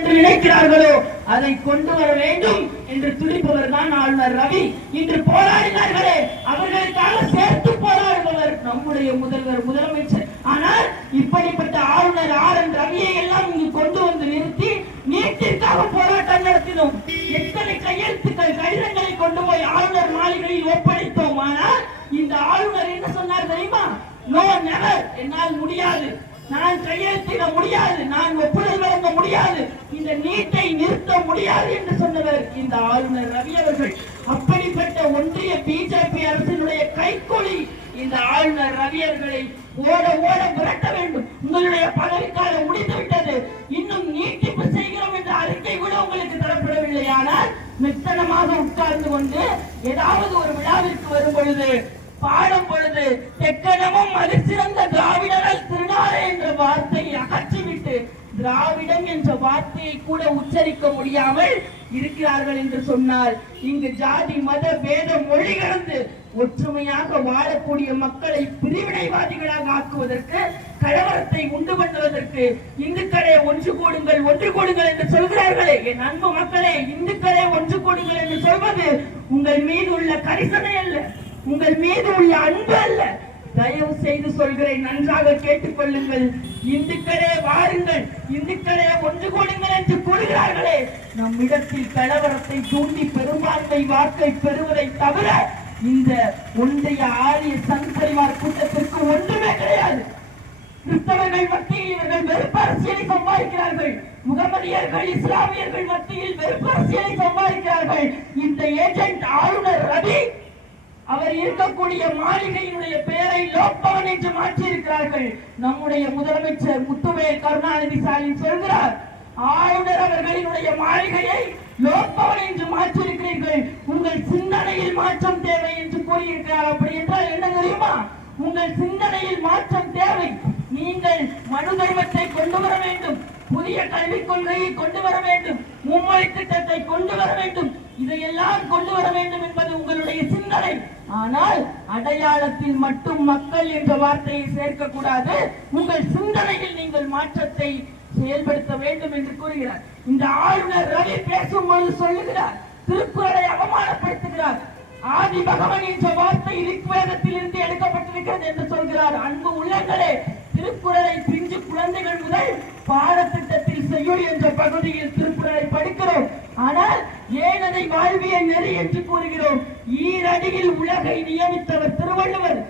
என்று நினைக்கிறார்களோ? அதை கொண்டு வர வேண்டும் என்று துடிப்பவர் தான் ஆளுநர் ரவி. இன்று போராடினார்களே அவர்களுக்காக சேர்த்து போராடுபவர் நம்முடைய முதல்வர் முதலமைச்சர். ஆனால் இப்படிப்பட்ட ஆளுநர் ஆர் என் ரவியை எல்லாம் இங்கு கொண்டு வந்து நிறுத்தி நீட்டிற்காக போராட்டம் நடத்தினோம். எத்தனை கையெழுத்துக்கள் கடிதங்களை கொண்டு போய் ஆளுநர் மாளிகையில் ஒப்படைத்தோம்? ஆனால் இந்த ஆளுநர் என்ன சொன்னார் தெரியுமா? நோ நெவர் என்னால் முடியாது. நான் கையெழுத்திட முடியாது நான் ஒப்புதல் வழங்க முடியாது இந்த நீட்டை நிறுத்த முடியாது என்று சொன்னவர் இந்த ஆளுநர் ரவி அவர்கள். அப்படிப்பட்ட ஒன்றிய பிஜேபி அரசினுடைய கைகொலி இந்த ஆளுநர் ரவி அவர்களை ஓட ஓட விரட்ட வேண்டும். உங்களுடைய பதவிக்காலம் முடிந்து விட்டது இன்னும் நீட்டிப்பு செய்கிறோம் என்ற அறிக்கை கூட உங்களுக்கு தரப்படவில்லை. ஆனால் மெத்தனமாக உட்கார்ந்து கொண்டு ஏதாவது ஒரு விழாவிற்கு வரும் பொழுது பாடும் பொழுது தெக்கணமும் அதிர்ச்சிறந்த திராவிடம் என்ற வார்த்தையை கூட உச்சரிக்க முடியாமல் இருக்கிறார்கள் என்று சொன்னால் இங்கு ஜாதி மத பேத மொழி கடந்து ஒற்றுமையாக வாழக்கூடிய மக்களை பிரிவினைவாதிகளாக ஆக்குவதற்கு கலவரத்தை உண்டு பண்ணுவதற்கு இந்துக்களே ஒன்று கூடுங்கள் ஒன்று கூடுங்கள் என்று சொல்கிறார்களே. என் அன்பு மக்களே இந்துக்களே ஒன்று கூடுங்கள் என்று சொல்வது உங்கள் மீது உள்ள கரிசனை அல்ல உங்கள் மீது உள்ள அன்பு அல்ல. தயவு செய்து சொல்கிறேன் நன்றாக கேட்டுக்கொள்ளுங்கள். இந்துக்களே வாருங்கள் இந்துக்களே ஒன்று கூடுங்கள் என்று கூறுகிறார்களே. நம்மிடத்தில் கலவரத்தை தூண்டி பெரும்பான்மை வாக்கை பெறுவதை தவிர இந்த ஒன்றைய ஆரிய சங் பரிவார் கூட்டத்திற்கு ஒன்றுமே கிடையாது. கிறிஸ்தவர்கள் மத்தியில் இவர்கள் வெறுப்பு அரசியலை சம்பாதிக்கிறார்கள். முகமதியர்கள் இஸ்லாமியர்கள் மத்தியில் வெறுப்பு அரசியலை சம்பாதிக்கிறார்கள். இந்த ஏஜென்ட் ஆளுநர் ரவி அவர் இருக்கக்கூடிய மாளிகையினுடைய பெயரை லோக்பவன் என்று மாற்றி இருக்கிறார்கள் நம்முடைய முதலமைச்சர் முத்துவேல் கருணாநிதி ஸ்டாலின் சொல்கிறார் ஆளுநர் அவர்களினுடைய மாளிகையை லோக்பவன் என்று மாற்றியிருக்கிறீர்கள். உங்கள் சிந்தனையில் மாற்றம் தேவை என்று கூறியிருக்கிறார். அப்படி என்றால் என்ன தெரியுமா? உங்கள் சிந்தனையில் மாற்றம் தேவை. நீங்கள் மனு தர்மத்தை கொண்டு வர வேண்டும். புதிய கல்விக் கொள்கையை கொண்டு வர வேண்டும். மும்மொழி திட்டத்தை கொண்டு வர வேண்டும். இதையெல்லாம் கொண்டு வர வேண்டும் என்பது உங்களுடைய சிந்தனை. ஆனால் அடையாளத்தில் மட்டும் மக்கள் என்ற வார்த்தையை சேர்க்க கூடாது உங்கள் சிந்தனையில் நீங்கள் மாற்றத்தை செயல்படுத்த வேண்டும் என்று கூறுகிறார். இந்த ஆளுநர் ரவி பேசும்பொழுது சொல்லுகிறார் திருக்குறளை அவமானப்படுத்துகிறார். ஆதி பகவன் என்ற வார்த்தை ரிக்வேதத்தில் இருந்து எடுக்கப்பட்டிருக்கிறது என்று சொல்கிறார். அன்பு உள்ளங்களே திருக்குறளை பிஞ்சு குழந்தைகள் முதல் பாடத்திட்டத்தில் செய்யுள் என்ற பகுதியில் திருக்குறளை படிக்கிறோம் ஆனால் ஏன் அதை வாழ்வியல் நெறி என்று கூறுகிறோம். ஈரடியில் உலகை நியமித்தவர் திருவள்ளுவர்.